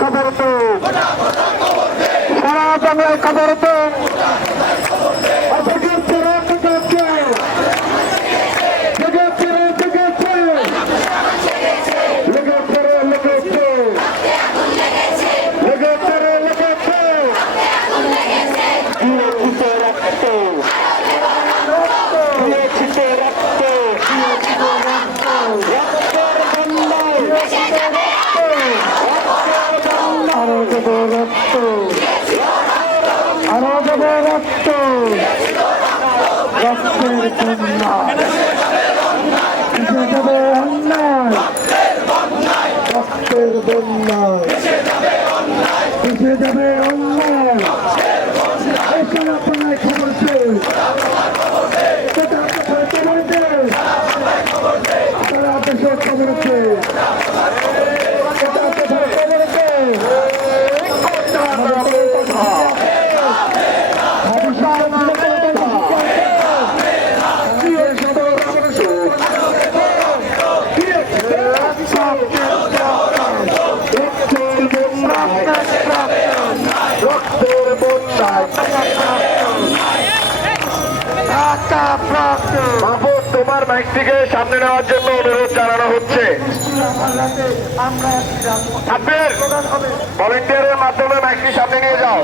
খবর তো। সারা বাংলায় খবর তো। জেগেছে রে দেব রক্ত আরও দেব রক্ত রক্তের পিছিয়ে যাবে অন্যায় রক্তের বন্যায় পিছিয়ে যাবে অন্যায় এসব আপনার খবর সেটা আপনার খবর শেষ মাহবুব তোমার মাইকটিকে সামনে নেওয়ার জন্য অনুরোধ জানানো হচ্ছে। ভলেন্টিয়ারের মাধ্যমে মাইকটি সামনে নিয়ে যাও।